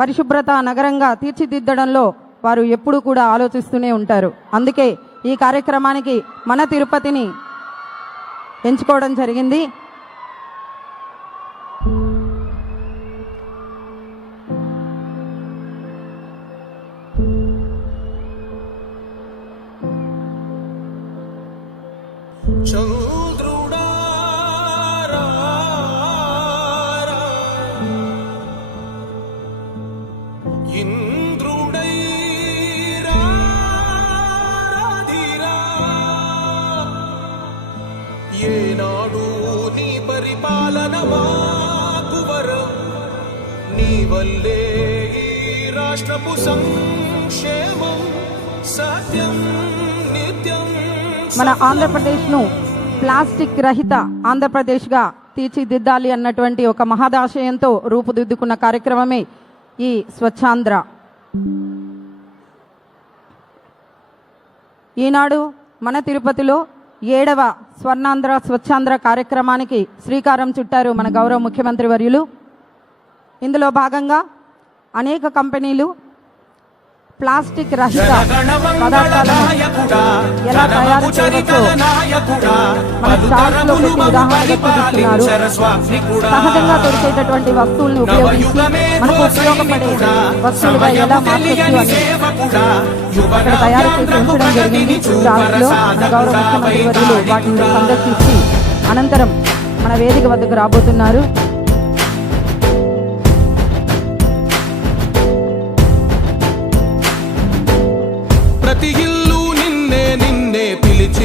పరిశుభ్రత నగరంగా తీర్చిదిద్దడంలో వారు ఎప్పుడూ కూడా ఆలోచిస్తూనే ఉంటారు. అందుకే ఈ కార్యక్రమానికి మన తిరుపతిని ఎంచుకోవడం జరిగింది. చంద్రుడా వల్లే ఈ రాష్ట్రపు సంక్షేమం సత్యం నిత్యం మన ఆంధ్రప్రదేశ్ను ప్లాస్టిక్ రహిత ఆంధ్రప్రదేశ్గా తీర్చిదిద్దాలి అన్నటువంటి ఒక మహదాశయంతో రూపుదిద్దుకున్న కార్యక్రమమే ఈ స్వచ్ఛాంధ్ర. ఈనాడు మన తిరుపతిలో ఏడవ స్వర్ణాంధ్ర స్వచ్ఛాంధ్ర కార్యక్రమానికి శ్రీకారం చుట్టారు మన గౌరవ ముఖ్యమంత్రి వర్యులు. ఇందులో భాగంగా అనేక కంపెనీలు ప్లాస్టిక్ రహిత పదార్థాలను ఎలా తయారు చేయవచ్చో మన స్టాల్స్ పెట్టి చూపిస్తున్నారు. సహజంగా దొరికేటటువంటి వస్తువులను ఉపయోగించి మనకు ఉపయోగపడే వస్తువులుగా ఎలా మార్చొచ్చు అని ఇక్కడ తయారు చేసి ఉంచడం జరిగింది. స్టాల్స్ మన గౌరవ ముఖ్యమంత్రి వర్యులు వాటిని సందర్శించి అనంతరం మన వేదిక వద్దకు రాబోతున్నారు.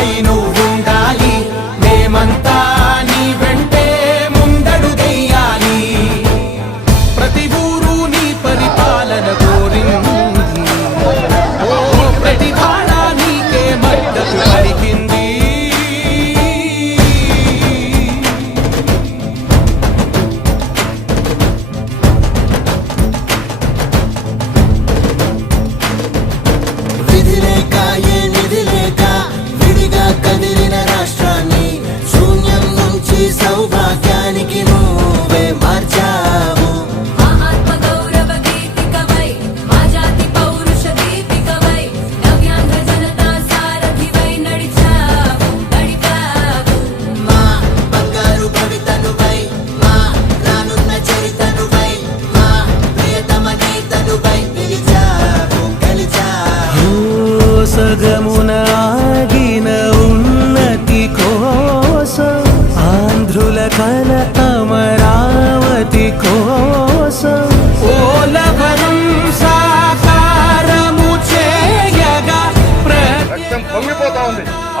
Ay, no.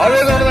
Arayın onu.